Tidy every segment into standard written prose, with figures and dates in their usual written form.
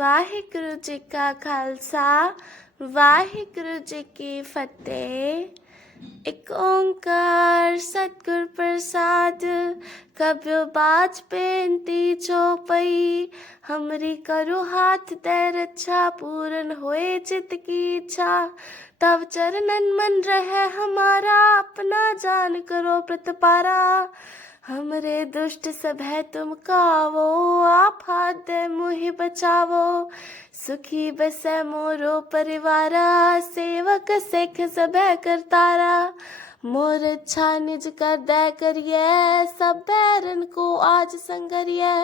ਵਾਹਿਗੁਰੂ ਜੀ ਕਾ ਖਾਲਸਾ ਵਾਹਿਗੁਰੂ ਜੀ ਕੀ ਫਤਿਹ। एक ओंकार सतगुर प्रसाद कब्यो बाज बेनती चौपई हमरी करो हाथ दे रक्षा पूरन होए चित की इच्छा तब चरणन मन रहे हमारा अपना जान करो प्रतपारा हमरे दुष्ट सब है तुम कावो आप हाथ दे मुहि बचावो सुखी बसे मोरो परिवारा सेवक सिख सब है करतारा मोर इच्छा निज कर दे करिए सब बैरन को आज संगरिए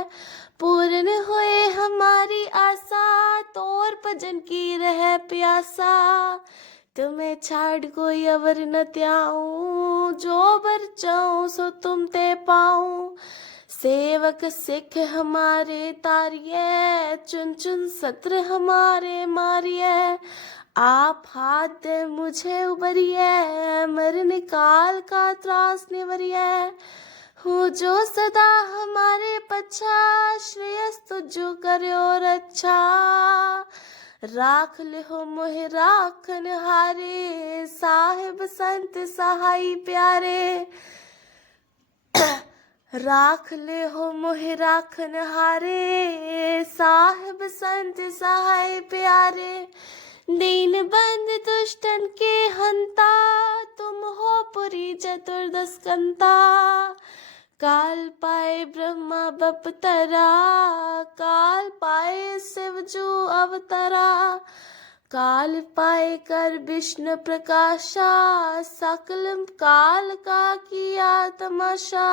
पूर्ण होए हमारी आशा तोर भजन की रहे प्यासा तुम्हें छाड़ कोई अवर न त्याऊं जो बर चाऊं सो तुम ते पाऊं सेवक सिख हमारे तारिये चुन चुन सत्र हमारे मारिये आप हाथ दे मुझे उबरिये मरण काल का त्रास निवरिये हूँ जो सदा हमारे पच्छा श्रेयस तुझो करो रक्षा राख लिहो मोहि राखन हारे साहिब संत सहाई प्यारे राख ले हो मोहि राखन हारे साहिब संत सहाय प्यारे दीन बंद दुष्टन के हंता तुम हो पुरी चतुर्दश कंता काल पाए ब्रह्मा बपतरा काल पाए शिवजू अवतरा काल पाए कर विष्णु प्रकाशा सकल काल का किया तमाशा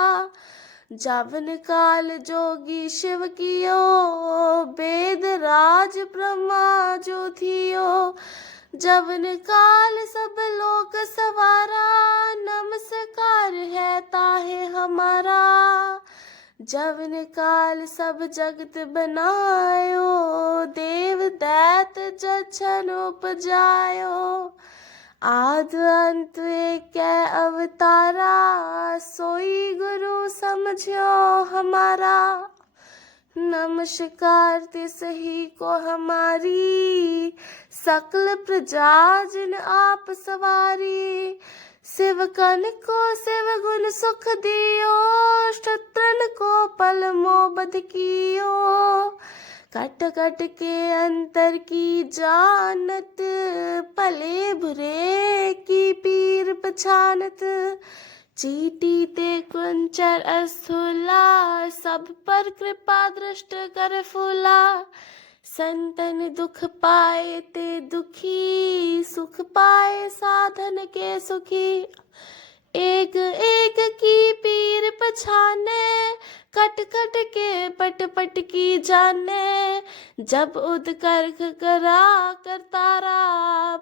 जवन काल जोगी शिव कियो वेद राज ब्रह्मा जो थियो जवन काल सब लोक सवारा नमस्कार है ताहे हमारा जवन काल सब जगत बनायो देव दैत जछन उपजायो आद अंत एक अवतारा सोई गुरु समझो हमारा नमस्कार तिसही को हमारी सकल प्रजा जिन आप सवारी शिवकन को शिव गुण सुख दियो शत्रन को पल मोबद कियो कट कट के अंतर की जानत भले बुरे की पीर पछानत चीटी ते कुंचर अस्थूला सब पर कृपा दृष्ट कर फूला संतन दुख पाए ते दुखी सुख पाए साधन के सुखी एक एक की पीर पछाने कट कट के पट पट की जाने जब उदकर्ख करा करतारा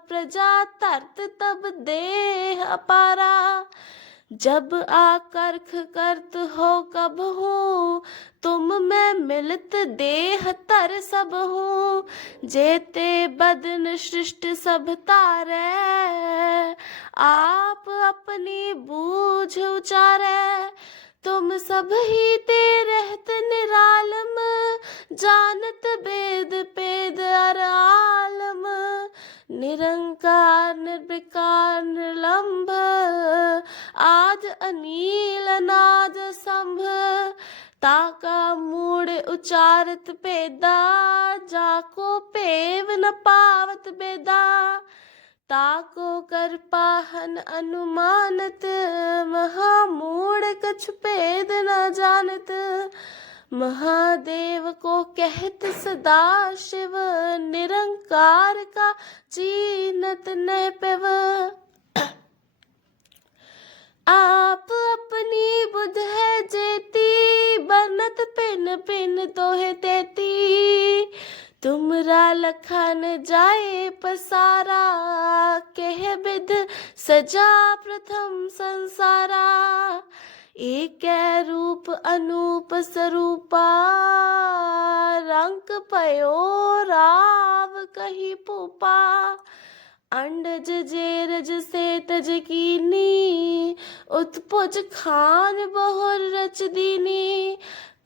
प्रजा तरत तब देह अपारा जब आकर्ख करत हो कब हूँ तुम मैं मिलत देह तर सब हूँ जेते बदन सृष्ट सब तारे आप अपनी बूझ उचारे तुम सब ही ते रहत निरालम जानत वेद पेद अर आलम निरंकार निर्विकार निर्लंभ आद अनील अनाद संभ ताका मूड उचारत पेदा जाको पेव न पावत बेदा ताको कर पाहन अनुमानत महामूढ़ कछ पेद न जानत महादेव को कहत सदा शिव निरंकार का चीनत न पेव आप अपनी बुध है जेती बनत पिन पिन तोहे तेती तुमरा लखन जाए पसारा कह विध सजा प्रथम संसारा एक रूप अनूप स्वरूपा रंक पयो राव कही पूपा अंडज जेरज से तज कीनी उत्पुज खान बहुर रच दीनी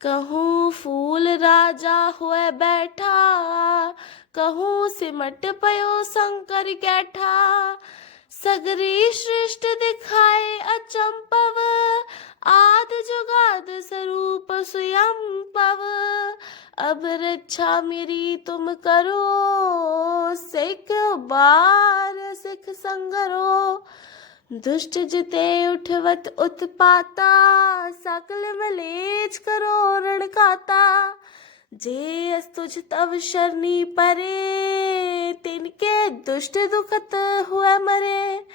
कहूँ फूल राजा हुए बैठा कहूँ सिमट पयो शंकर गैठा सगरी सृष्टि दिखाए अचंपव आद जुगाद स्वरूप स्वयं पव अब रक्षा मेरी तुम करो सिख बार सिख संगरो दुष्ट जिते उठवत उत्पाता सकल मलेच करो रण खाता जे अस तुझ तव शरणी परे तिनके दुष्ट दुखत हुए मरे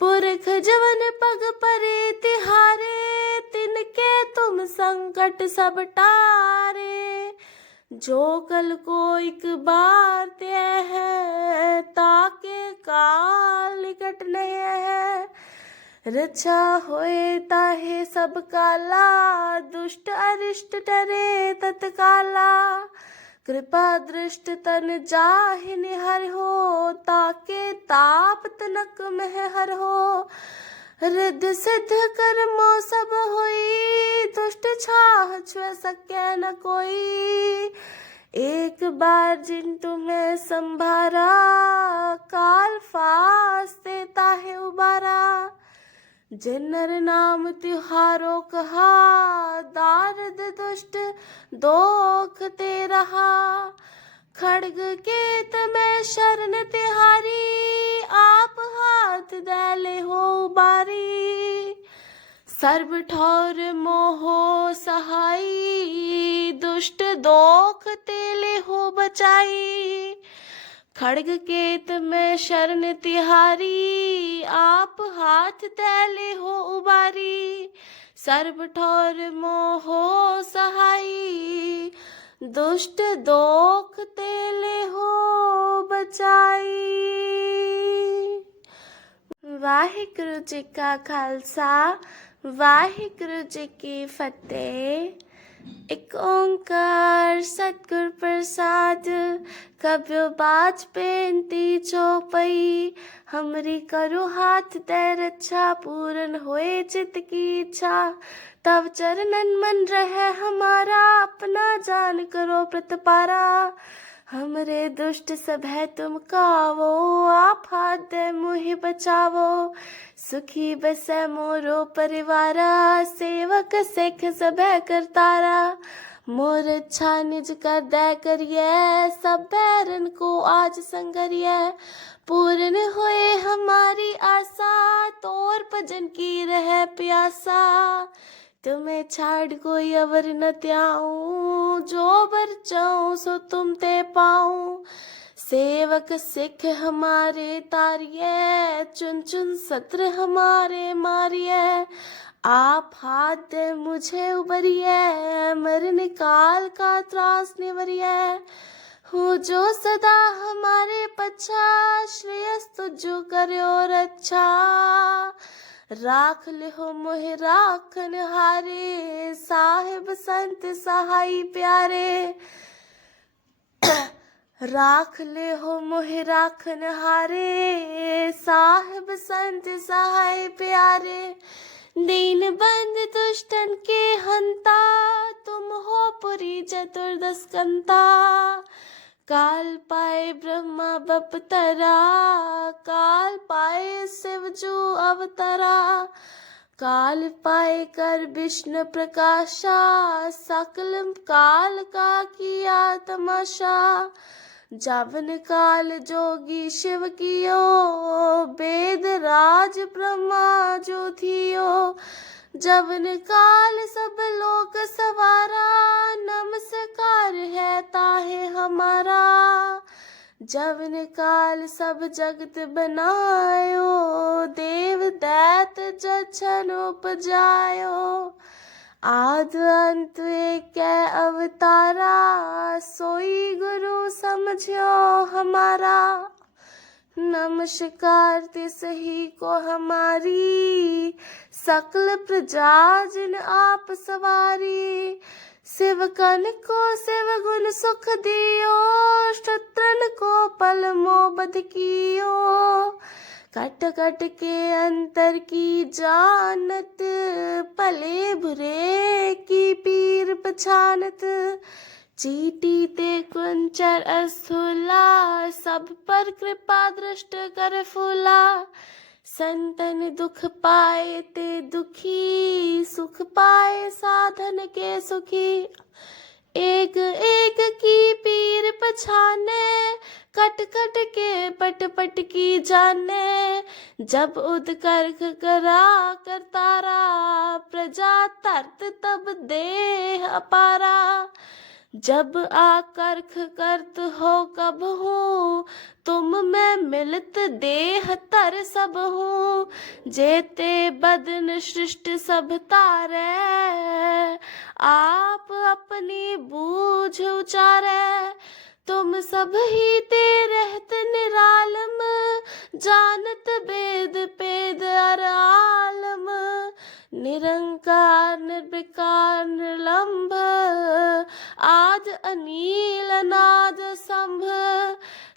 पुरख जवन पग परे तिहारे तिनके तुम संकट सब टारे जो कल को एक बार ते है ताके काल निकट नहीं है रक्षा होए ताहे सब काला दुष्ट अरिष्ट डरे तत्काला कृपा दृष्ट तन जाहि निहर हो ताके ताप तनक मह हर हो रिद्ध सिद्ध कर्मो सब होई दुष्ट छाह छुए सके न कोई एक बार जिन तुम्हें संभारा काल फास्ते ताहे उबारा जिनर नाम त्योहारो कहा दारद दुष्ट दोख ते रहा खड़ग केत में शरण तिहारी आप हाथ दले हो बारी सर्व ठौर मोहो सहाई दुष्ट दोख तेले हो बचाई खड़ग केत में शरण तिहारी आप हाथ तैले हो उबारी सर्व ठौर मोहो सहाई दुष्ट दोख तेले हो बचाई। वाहिगुरु जी का खालसा वाहिगुरु जी की फतेह। एक ओंकार सतगुर प्रसाद कब्यो बाज बेनती चौपई हमरी करो हाथ दे रक्षा पूर्ण होए चित की इच्छा तब चरणन मन रहे हमारा अपना जान करो प्रतिपारा हमरे दुष्ट सब है तुम कावो आप हाथ दे मुहि बचावो सुखी बसे मोरो परिवारा सेवक सिख सब है करतारा मोर इच्छा निज कर दे करिए सब बैरन को आज संगरिए पूर्ण होए हमारी आशा तोर भजन की रहे प्यासा तुम्हें छाड़ कोई अवर न त्याऊं जो बर चाऊं सो तुम ते पाऊं सेवक सिख हमारे तारिये चुन चुन सत्र हमारे मारिये आप हाथ दे मुझे उबरिये मरण काल का त्रास निवरिये हूँ जो सदा हमारे पच्छा श्रेयस तुझो करो रक्षा राख ले हो मोहे राखन हारे साहिब संत सहाई प्यारे राख ले हो मोहे राखन हारे साहिब संत सहाय प्यारे दीन बंद दुष्टन के हंता तुम हो पुरी चतुर्दश कंता काल पाए ब्रह्मा बपतरा काल पाए शिव जो अवतरा काल पाए कर विष्णु प्रकाशा सकल काल का किया तमाशा जावन काल जोगी शिव कियो वेद राज ब्रह्मा जो थियो जवन काल सब लोक सवारा नमस्कार है ताहे हमारा जवन काल सब जगत बनायो देव दैत जछन उपजायो आद अंत एक अवतारा सोई गुरु समझो हमारा नमस्कार तिस ही को हमारी सकल प्रजा जिन आप सवारी शिवकन को शिव गुण सुख दियो शत्रन को पल मोबद कियो कट कट के अंतर की जानत पले बुरे की पीर पछानत चीटी ते कुंचर अस्थूला, सब पर कृपा दृष्ट कर फूला। संतन दुख पाए ते दुखी, सुख पाए साधन के सुखी। एक एक की पीर पछाने, कट कट के पट पट की जाने। जब उदकर्ख करा करतारा, प्रजा तरत तब देह अपारा। जब आकर्ख करत हो कब हूँ, तुम मैं मिलत देह तर सब हूँ। जेते बदन सृष्ट सब तारे, आप अपनी बूझ उचारे। तुम सब ही ते रहत निरालम, जानत वेद पेद अर आलम। निरंकार निर्विकार निर्लंभ, आद अनील अनाद संभ।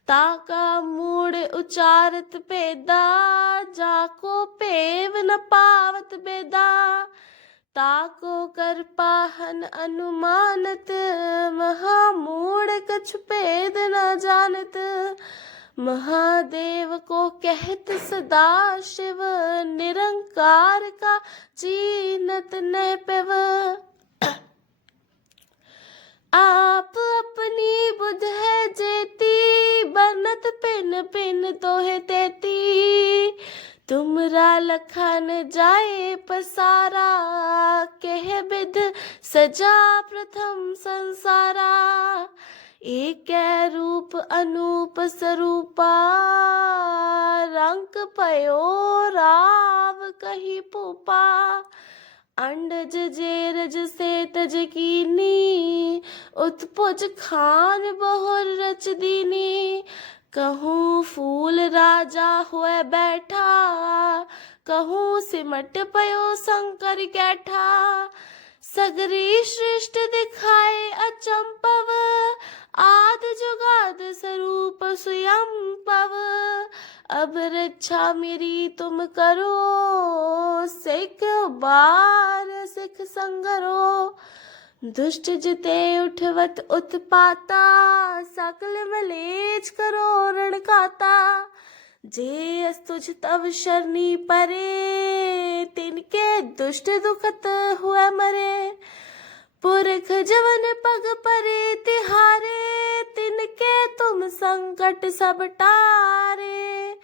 ताका मूड उचारत पेदा, जाको पेव न पावत बेदा। ताको कर पाहन अनुमानत, महामूढ़ कछु पेद न जानत। महादेव को कहत सदा शिव, निरंकार का चीनत न पेव। आप अपनी बुध है जेती, बनत पिन पिन तो है तेती। तुमरा लखन जाए पसारा, कह बिध सजा प्रथम संसारा। एक रूप अनूप स्वरूपा, रंक पयो राव कही पूपा। अंडज जेरज से तज कीनी, उत्पुज खान बहुर रच दीनी। कहूँ फूल राजा हुए बैठा, कहूँ सिमट पयो शंकर कैठा। सगरी सृष्ट दिखाए अचंपव, आद जुगाद स्वरूप स्वयं पव। अब रक्षा मेरी तुम करो, सिख बार सिख संगरो। दुष्ट जिते उठवत उत्पाता, सकल मलेच करो रण खाता। जे अस्तुझ तव शरणी परे, तिनके दुष्ट दुखत हुए मरे। पुरख जवन पग परे तिहारे, तिनके तुम संकट सब टारे।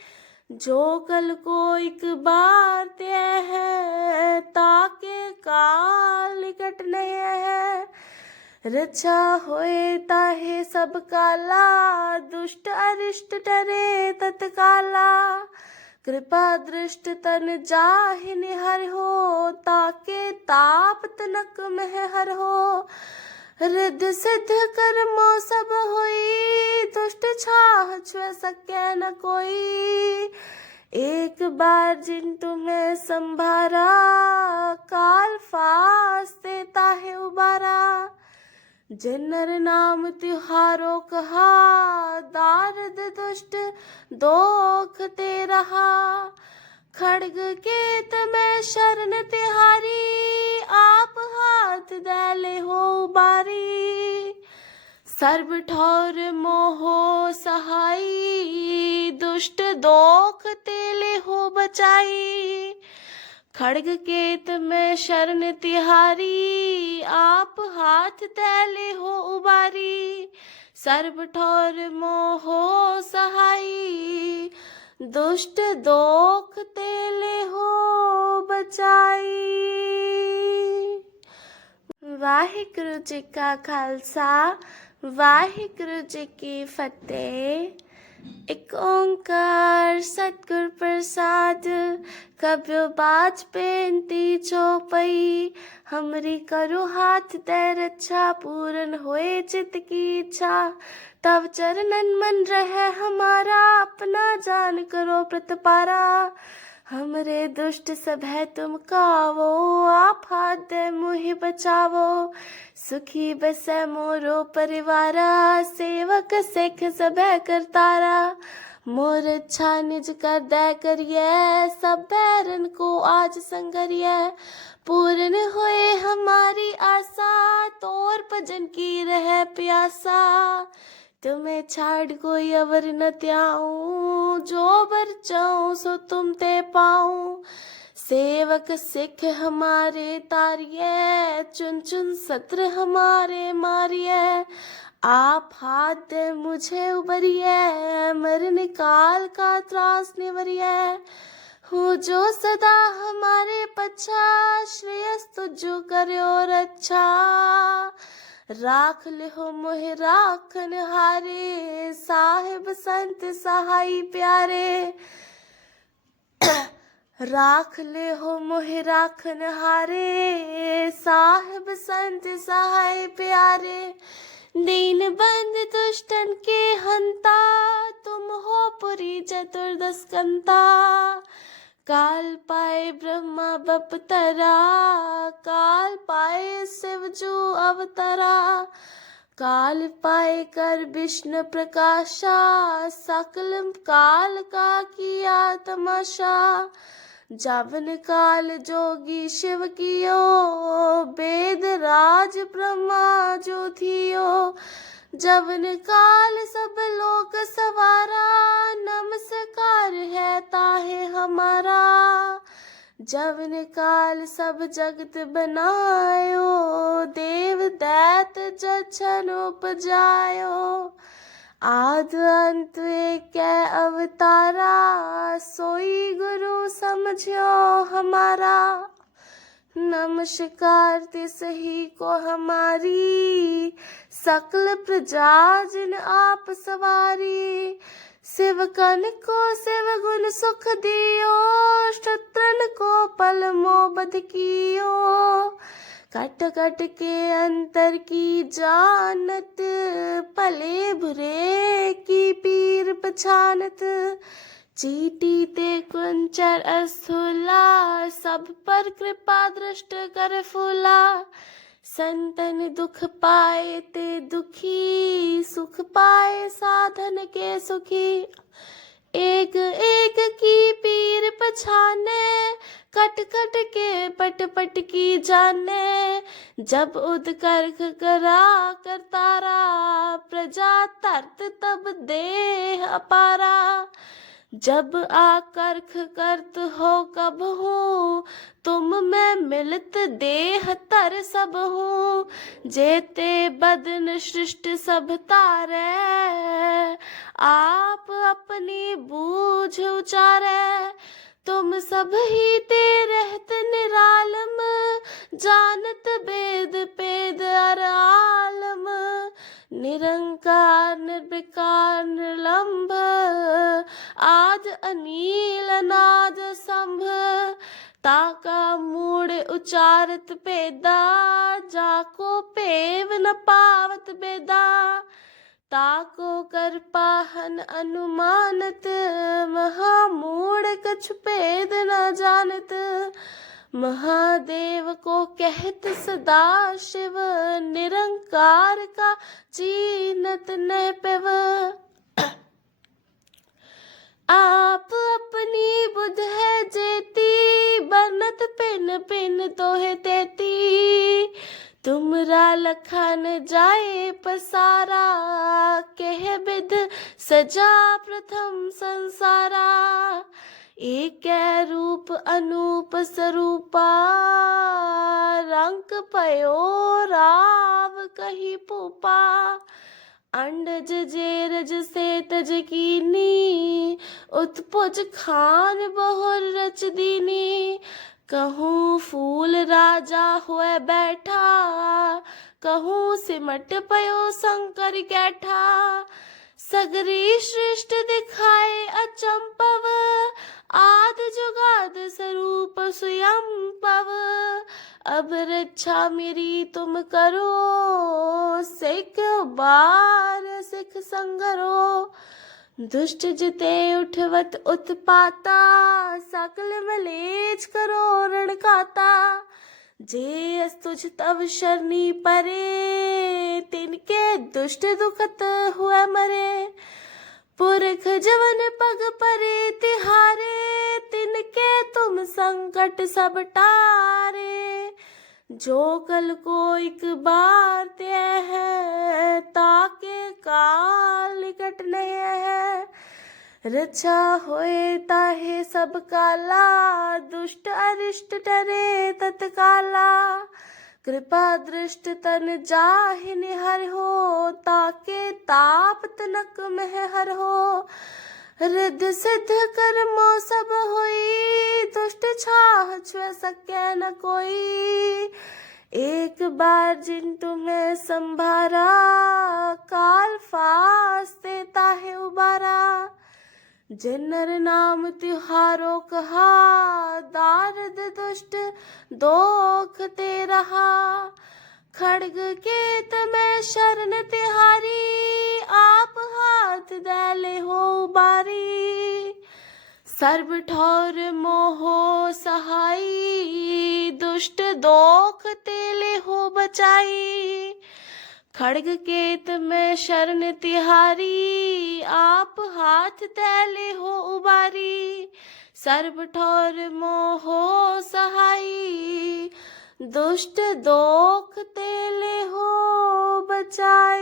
जो कल को एक बार ते है, ताके काल निकट नहीं है। रक्षा होए ताहे सब काला, दुष्ट अरिष्ट डरे तत्काला। कृपा दृष्ट तन जाहि निहर हो, ताके ताप तनक मह हर हो। रिद्ध सिद्ध कर्मो सब होई, दुष्ट छाह छुए सके न कोई। एक बार जिन तुम्हें संभारा, काल फास देता है उबारा। जिनर नाम त्योहारो कहा, दारद दुष्ट दोख ते रहा। खड्ग केत में शरण तिहारी, आप हाथ दले हो बारी। सर्व ठौर मोहो सहाई, दुष्ट दोख तेले हो बचाई। खड्ग केत में शरण तिहारी, आप हाथ तैले हो उबारी। सर्व ठौर मोहो सहाई, दुष्ट दोख तेले हो बचाई। वाहिगुरु जी का खालसा, वाहिगुरु जी की फतेह। एक ओंकार सतगुर प्रसाद, कब्यो बाज बेनती चौपई। हमरी करो हाथ दे रक्षा, पूरन होए चित की इच्छा। तब चरणन मन रहे हमारा, अपना जान करो प्रतिपारा। हमरे दुष्ट सब है तुम कावो, आप हाथ दे मुहि बचावो। सुखी बसे मोरो परिवारा, सेवक सिख सब है करतारा। मोर इच्छा निज कर दय करिए, सब बैरन को आज संगरिए। पूर्ण होए हमारी आशा, तोर भजन की रह प्यासा। तुम्हें छाड़ कोई अवर न त्याऊं, जो बर चाऊं सो तुम ते पाऊं। सेवक सिख हमारे तारिये, चुन चुन सत्र हमारे मारिये। आप हाथ दे मुझे उबरिए, मरण काल का त्रास निवरिए। हूँ जो सदा हमारे पच्छा, श्रेयस तुझो करो रक्षा। राख लिहो मोहि राखन हारे, साहिब संत सहाई प्यारे। राख ले हो मोहि राखन हारे, साहिब संत सहाय प्यारे। दीन बंद दुष्टन के हंता, तुम हो पुरी चतुर्दश कंता। काल पाए ब्रह्मा बपतरा, काल पाए शिव जो अवतरा। काल पाए कर विष्णु प्रकाशा, सकल काल का किया तमाशा। जावन काल जोगी शिव कियो, वेद राज ब्रह्मा जो थियो। जवन काल सब लोक सवारा, नमस्कार है ताहे हमारा। जवन काल सब जगत बनायो, देव दैत जछन उपजायो। आद अंत एक अवतारा, सोई गुरु समझो हमारा। नमस्कार तिसही को हमारी, सकल प्रजा जिन आप सवारी। शिवकन को शिव गुण सुख दियो, शत्रन को पल मोबद कियो। कट कट के अंतर की जानत, भले बुरे की पीर पछानत। चीटी ते कुंचर अस्थूला, सब पर कृपा दृष्ट कर फूला। संतन दुख पाए ते दुखी, सुख पाए साधन के सुखी। एक एक की पीर पछाने, कट कट के पट पट की जाने। जब उदकर्ख करा करतारा, प्रजा तरत तब देह अपारा। जब आकर्ख करत हो कब हूँ, तुम मैं मिलत देह तर सब हूँ। जेते बदन सृष्ट सब तारे, आप अपनी बूझ उचारे। तुम सब ही ते रहत निरालम, जानत वेद पेद अर आलम। निरंकार निर्विकार निर्लंभ, आद अनील अनाद संभ। ताका मूड उचारत पेदा, जाको पेव न पावत बेदा। ताको कर पाहन अनुमानत, महामूढ़ कछु पेद न जानत। महादेव को कहत सदा शिव, निरंकार का चीनत न पेव। आप अपनी बुध है जेती, बनत पिन पिन तोहे तेती। तुमरा लखन जाए पसारा, कह बिध सजा प्रथम संसारा। एक रूप अनूप स्वरूपा, रंक पयो राव कही पूपा। अंडज जेरज से तज कीनी, उत्पुज खान बहुर रच दीनी। कहूँ फूल राजा हुए बैठा, कहूँ सिमट पयो शंकर कैठा। सगरी सृष्टि दिखाए अचंपव, आद जुगाद स्वरूप स्वयं पव। अब रक्षा मेरी तुम करो, सिख बार सिख संगरो। दुष्ट जिते उठवत उत्पाता, सकल मलेच करो रण खाता। जे तुझ तव शरणी परे, तिनके दुष्ट दुखत हुए मरे। पुरख जवन संकट सब टारे। जो कल को एक बार तय है, ताके काल निकट नहीं है। रक्षा होए ताहे सब काला, दुष्ट अरिष्ट डरे तत्काला। कृपा दृष्ट तन जाहि निहर हो, ताके ताप तनक मह हर हो। रिद्धि सिद्ध कर्मो सब होई, दुष्ट छाह छुए सके न कोई। एक बार जिन तुम्हें संभारा, काल फास्ते ताहे उबारा। जिनर नाम तिहारो कहा, दारद दुष्ट दोख ते रहा। खड्ग केत में शरण तिहारी, आप हाथ दे हो बारी। सर्व ठौर मोहो सहाई, दुष्ट दोख तेले हो बचाई। खड्ग केत में शरण तिहारी, आप हाथ तैले हो उबारी। सर्व ठौर मोहो सहाई, दुष्ट दोख तेले हो बचाई।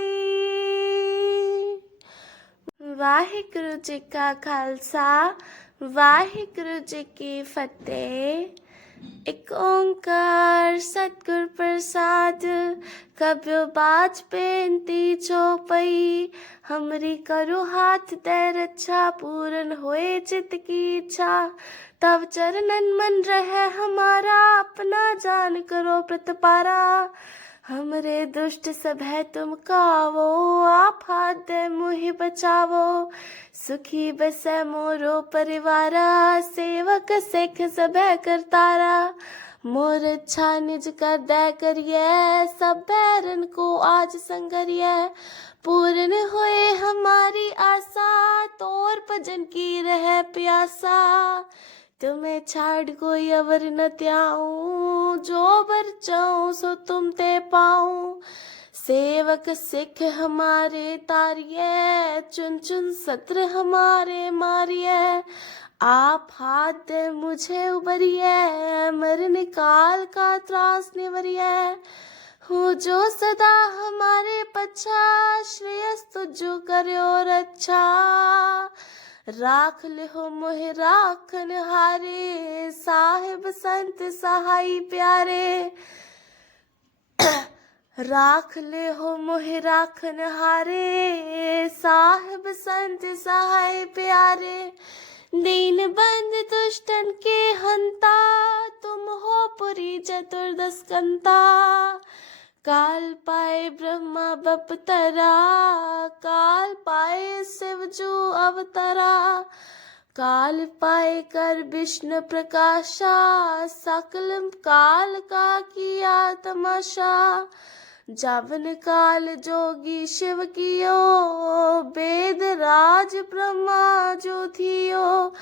वाहिगुरु जी का खालसा, वाहिगुरु जी की फतेह। एक ओंकार सतगुर प्रसाद, कब्यो बाज बेनती चौपई। हमरी करो हाथ दे रक्षा, पूरन होए चित की इच्छा। तब चरणन मन रहे हमारा, अपना जान करो प्रतिपारा। हमरे दुष्ट सब है तुम कावो, आप हाथ दे मुहि बचावो। सुखी बसे मोरो परिवारा, सेवक सिख सब है करतारा। मोर इच्छा निज कर दे करिए, सब बैरन को आज संगरिए। पूर्ण होए हमारी आशा, तोर भजन की रहे प्यासा। तुम्हें छाड़ कोई अवर न त्याऊं, जो बर चाऊं सो तुम ते पाऊं। सेवक सिख हमारे तारिये, चुन चुन सत्र हमारे मारिये। आप हाथ दे मुझे उबरिये, मरण काल का त्रास निवरिये। हो जो सदा हमारे पच्छा, श्रेयस तुझो करो रक्षा। राख ले हो मोहे राखन हारे, साहिब संत सहाई प्यारे। राख ले हो मोहे राखन हारे, साहिब संत सहाय प्यारे। दीन बंद दुष्टन के हंता, तुम हो पुरी चतुर्दश कंता। काल पाए ब्रह्मा बपतरा, काल पाए शिव जो अवतरा। काल पाए कर विष्णु प्रकाशा, सकल काल का किया तमाशा। जावन काल जोगी शिव कियो, वेद राज ब्रह्मा जो थियो।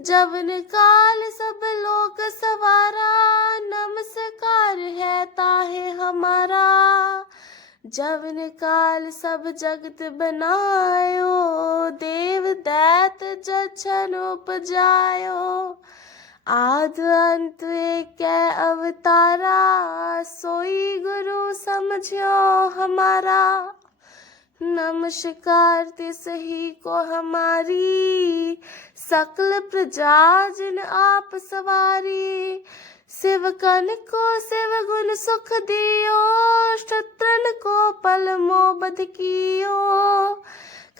जवन काल सब लोक सवारा, नमस्कार है ताहे हमारा। जवन काल सब जगत बनायो, देव दैत जछन उपजायो। आद अंत एक अवतारा, सोई गुरु समझो हमारा। नमस्कार तिस ही को हमारी, सकल प्रजा जिन आप सवारी। शिवकन को शिव गुण सुख दियो, शत्रन को पल मोबद कियो।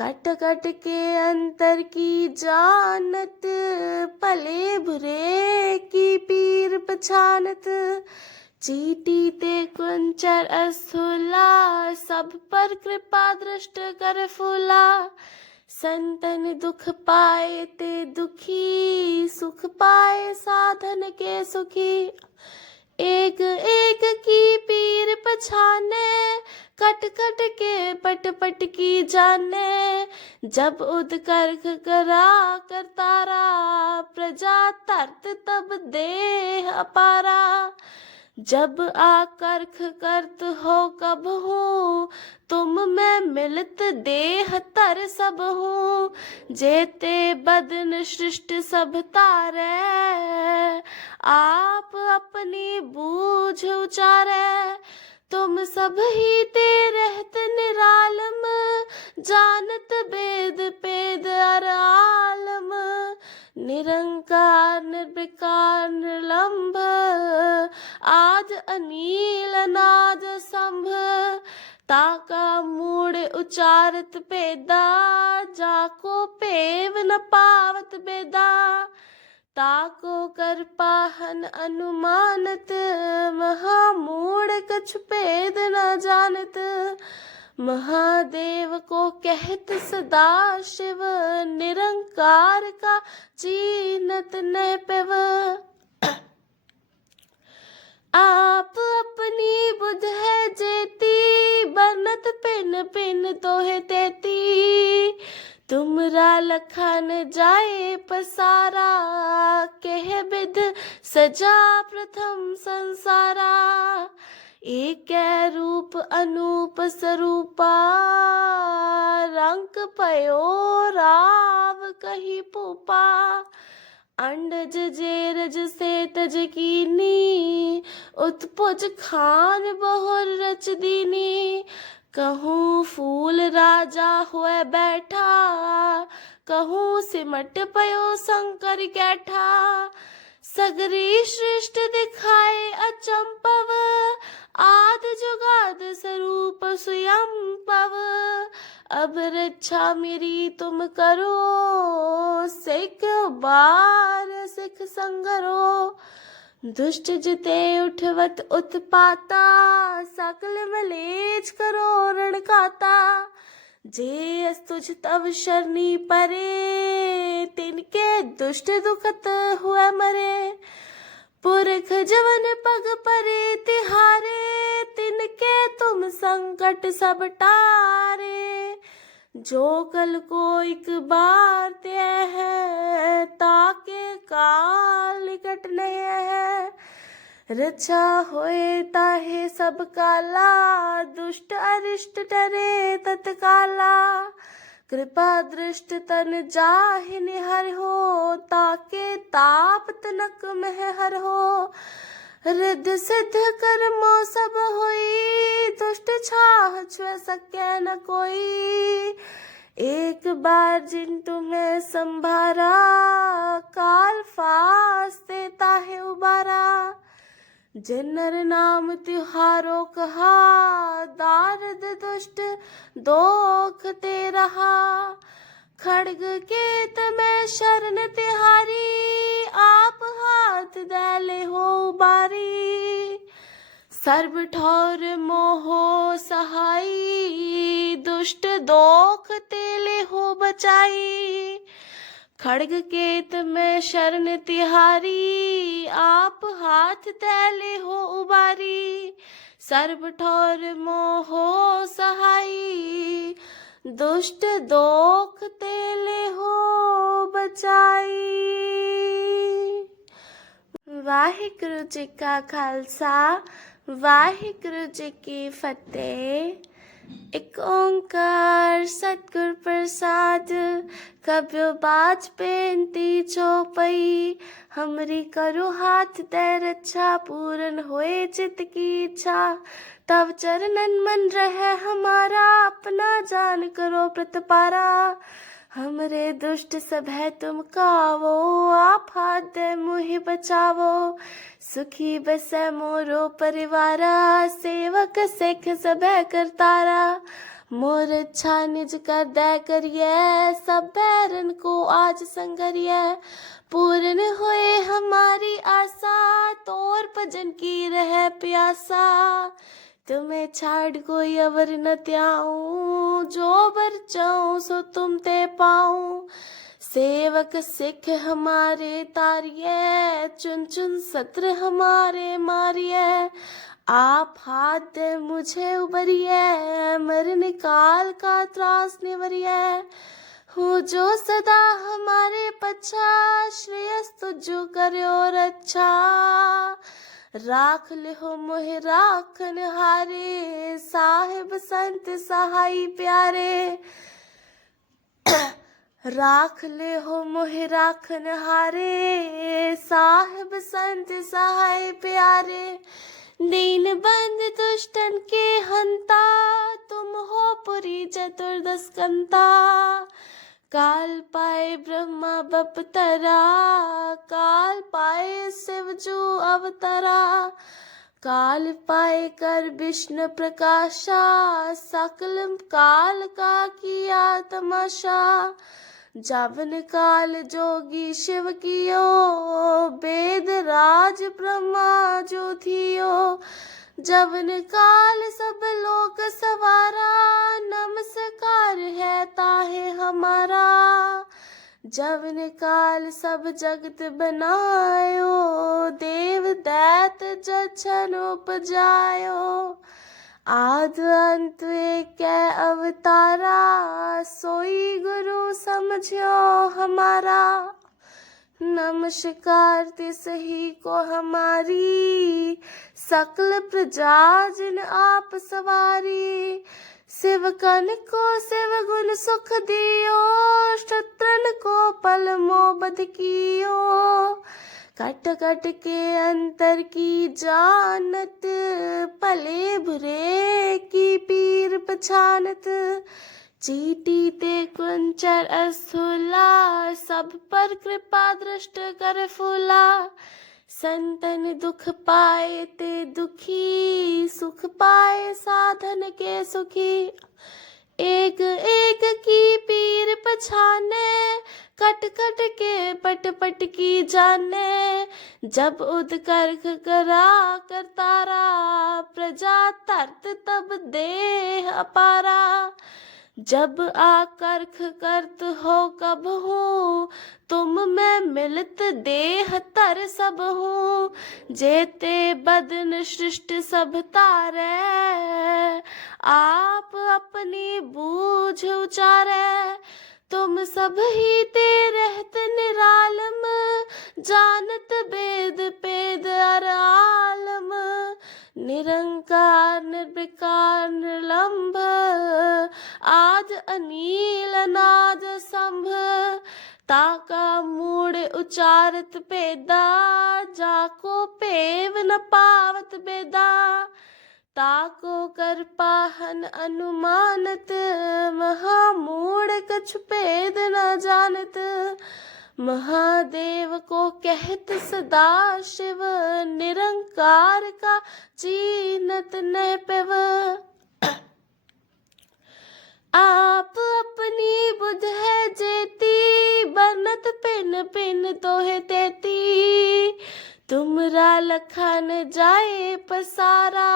कट कट के अंतर की जानत, भले बुरे की पीर पछानत। चीटी ते कुंचर अस्थूला, सब पर कृपा दृष्ट कर फूला। संतन दुख पाए ते दुखी, सुख पाए साधन के सुखी। एक एक की पीर पछाने, कट कट के पट पट की जाने। जब उदकर करा करतारा, प्रजा तरत तब देह अपारा। जब आकर्ख करत हो कब हूँ, तुम मैं मिलत देह तर सब हूँ। जेते बदन सृष्टि सब तारे, आप अपनी बूझ उचारे। तुम सब ही ते रहत निरालम, जानत वेद पेद अर आलम। निरंकार निर्विकार निर्लंभ, आद अनील अनाद संभ। ताका मूड उचारत पेदा, जाको पेव न पावत बेदा। ताको कर पाहन अनुमानत, महामूढ़ कछु पेद न जानत। महादेव को कहत सदा शिव, निरंकार का चीनत न पेव। आप अपनी बुध है जेती, बनत पिन पिन तो है तेती। तुमरा लखन जाए पसारा, कह विध सजा प्रथम संसारा। एक रूप अनूप स्वरूपा, रंक पयो राव कही पूपा। अंडज जेरज से तज कीनी, उत्पुज खान बहुर रच दीनी। कहूँ फूल राजा हुए बैठा, कहूँ सिमट पयो शंकर कैठा। सगरी सृष्टि दिखाए अचंपव, आद जुगाद स्वरूप स्वयं पव। अब रक्षा मेरी तुम करो, सिख बार सिख संगरो। दुष्ट जिते उठवत उत्पाता, सकल मलेच करो रण खाता। जे अस तुझ तव शरणी परे, तिनके दुष्ट दुखत हुए मरे। पुरख जवन पग परे तिहारे, तिनके तुम संकट सब टारे। जो कल को एक बार ते है, ताके काल निकट नहीं है। रक्षा होए ताहे सब काला, दुष्ट अरिष्ट डरे तत्काला। कृपा दृष्ट तन जाहि निहर हो, ताके ताप तनक मह हर हो। रिद्ध सिद्ध कर्मो सब होई, दुष्ट छाह छुए सके न कोई। एक बार जिन तुम्हें संभारा, काल फास्ते ताहे उबारा। जिनर नाम त्योहारो कहा, दारद दुष्ट दोख ते रहा। खड़ग केत में शरण तिहारी, आप हाथ दले हो बारी। सर्व ठौर मोहो सहाई, दुष्ट दोख तेले हो बचाई। खड़ग केत में शरण तिहारी, आप हाथ तैले हो उबारी। सर्व ठौर मोहो सहाई, दुष्ट दोख तेले हो बचाई। वाहिगुरु जी का खालसा, वाहिगुरु जी की फतेह। एक ओंकार सतगुर प्रसाद, कब्यो बाज बेनती चौपई। हमरी करो हाथ दे रक्षा, पूरन होए चित की इच्छा। तब चरणन मन रहे हमारा, अपना जान करो प्रतिपारा। हमरे दुष्ट सब है तुम कावो, आप हाथ दे मुहि बचावो। सुखी बसे मोरो परिवारा, सेवक सिख सब है करतारा। मोर इच्छा निज कर दे करिए, सब बैरन को आज संगरिए। पूर्ण होए हमारी आशा, तोर भजन की रहे प्यासा। तुम्हें छाड़ कोई अवर न त्याऊं, जो बर चाऊं सो तुम ते पाऊं। सेवक सिख हमारे तारिये, चुन चुन सत्र हमारे मारिये। आप हाथ दे मुझे उबरिये, मर काल का त्रास निवरिये। हूँ जो सदा हमारे पच्छा, श्रेयस तुझो करो रक्षा। राख लिहो मोहि राखन हारे, साहिब संत सहाई प्यारे। राख ले हो मोहि राखन हारे, साहिब संत सहाय प्यारे। दीन बंद दुष्टन के हंता, तुम हो पुरी चतुर्दश कंता। काल पाए ब्रह्मा बपतरा, काल पाए शिव जो अवतरा। काल पाए कर विष्णु प्रकाशा, सकल काल का किया तमाशा। जावन काल जोगी शिव कियो, वेद राज ब्रह्मा जो थियो। जवन काल सब लोक सवारा, नमस्कार है ताहे हमारा। जवन काल सब जगत बनायो, देव दैत जछन उपजायो। आद अंत एक अवतारा, सोई गुरु समझो हमारा। नमस्कार तिसही को हमारी, सकल प्रजा जिन आप सवारी। शिव कन को शिव गुण सुख दियो, शत्रन को पल मोबद कियो। कट कट के अंतर की जानत, भले बुरे की पीर पछानत। चीटी ते कुंचर अस्थूला, सब पर कृपा दृष्ट कर फूला। संतन दुख पाए ते दुखी, सुख पाए साधन के सुखी। एक एक की पीर पछाने, कट कट के पट पट की जाने। जब उदकर्ख करा करतारा, प्रजा तरत तब देह अपारा। जब आकर्ख करत हो कब हूँ, तुम मैं मिलत देह तर सब हूँ। जेते बदन सृष्ट सब तारे, आप अपनी बूझ उचारे। तुम सब ही ते रहत निरालम, जानत वेद पेद अर आलम। निरंकार निर्विकार निर्लंभ, आद अनील अनाद संभ। ताका मूड उचारत पेदा, जाको पेव न पावत बेदा। ताको कर पाहन अनुमानत, महामूढ़ कछु पेद न जानत। महादेव को कहत सदा शिव, निरंकार का चीनत न पेव। आप अपनी बुध है जेती, बनत पिन पिन तोहे तेती। तुमरा लखन जाए पसारा,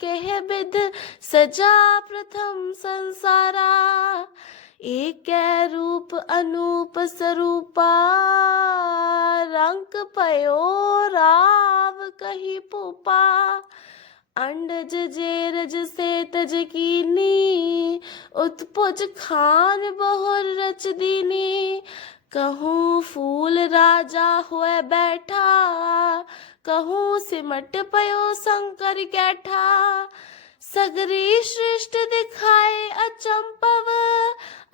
कह विध सजा प्रथम संसारा। एक रूप अनूप स्वरूपा, रंक पयो राव कही पूपा। अंडज जेरज से तज कीनी, उत्पुज खान बहुर रच दीनी। कहूँ फूल राजा हुए बैठा, कहूँ सिमट पयो शंकर कैठा। सगरी सृष्ट दिखाए अचंपव,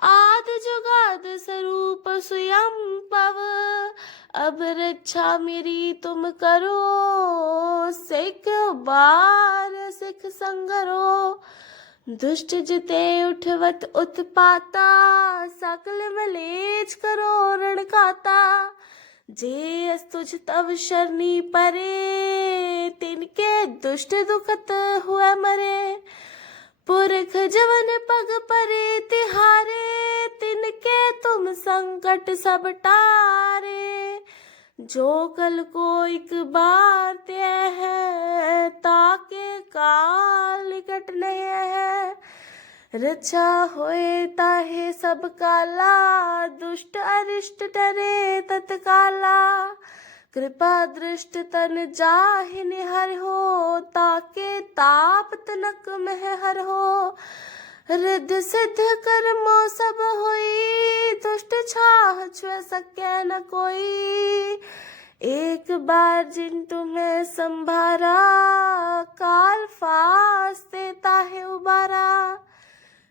आद जुगाद स्वरूप स्वयं पव। अब रक्षा मेरी तुम करो, सिख बार सिख संगरो। दुष्ट जिते उठवत उत्पाता, सकल मलेच करो रण खाता। जे तुझ तव शरणी परे, तिनके दुष्ट दुखत हुए मरे। पुरख जवन पग परे तिहारे, तिनके तुम संकट सब टारे। जो कल को एक बार ते है, ताके काल निकट नहीं है। रक्षा होए ताहे सब काला, दुष्ट अरिष्ट डरे तत्काला। कृपा दृष्ट तन जाहि निहर हो, ताके ताप तनक मह हर हो। रिद्ध सिद्ध कर्मो सब होई, दुष्ट छाह छुए सके न कोई। एक बार जिन तुम्हें संभारा, काल फास्ते ताहे उबारा।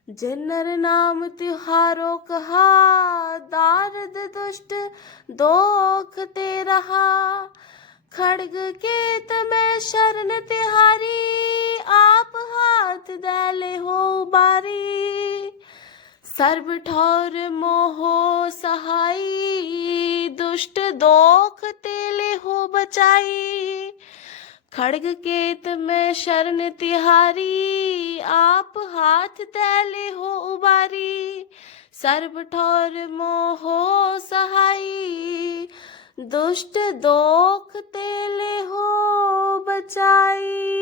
जिन्नर नाम त्योहारो कहा, दारद दुष्ट दोख ते रहा। खड़ग केत में शरण तिहारी, आप हाथ दैले हो उबारी। सर्व ठौर मोहो सहाई, दुष्ट दोख तेले हो बचाई। खड़ग केत में शरण तिहारी, आप हाथ दैले हो उबारी। सर्व ठौर मोहो सहाई, दुष्ट दोख तेले हो बचाई।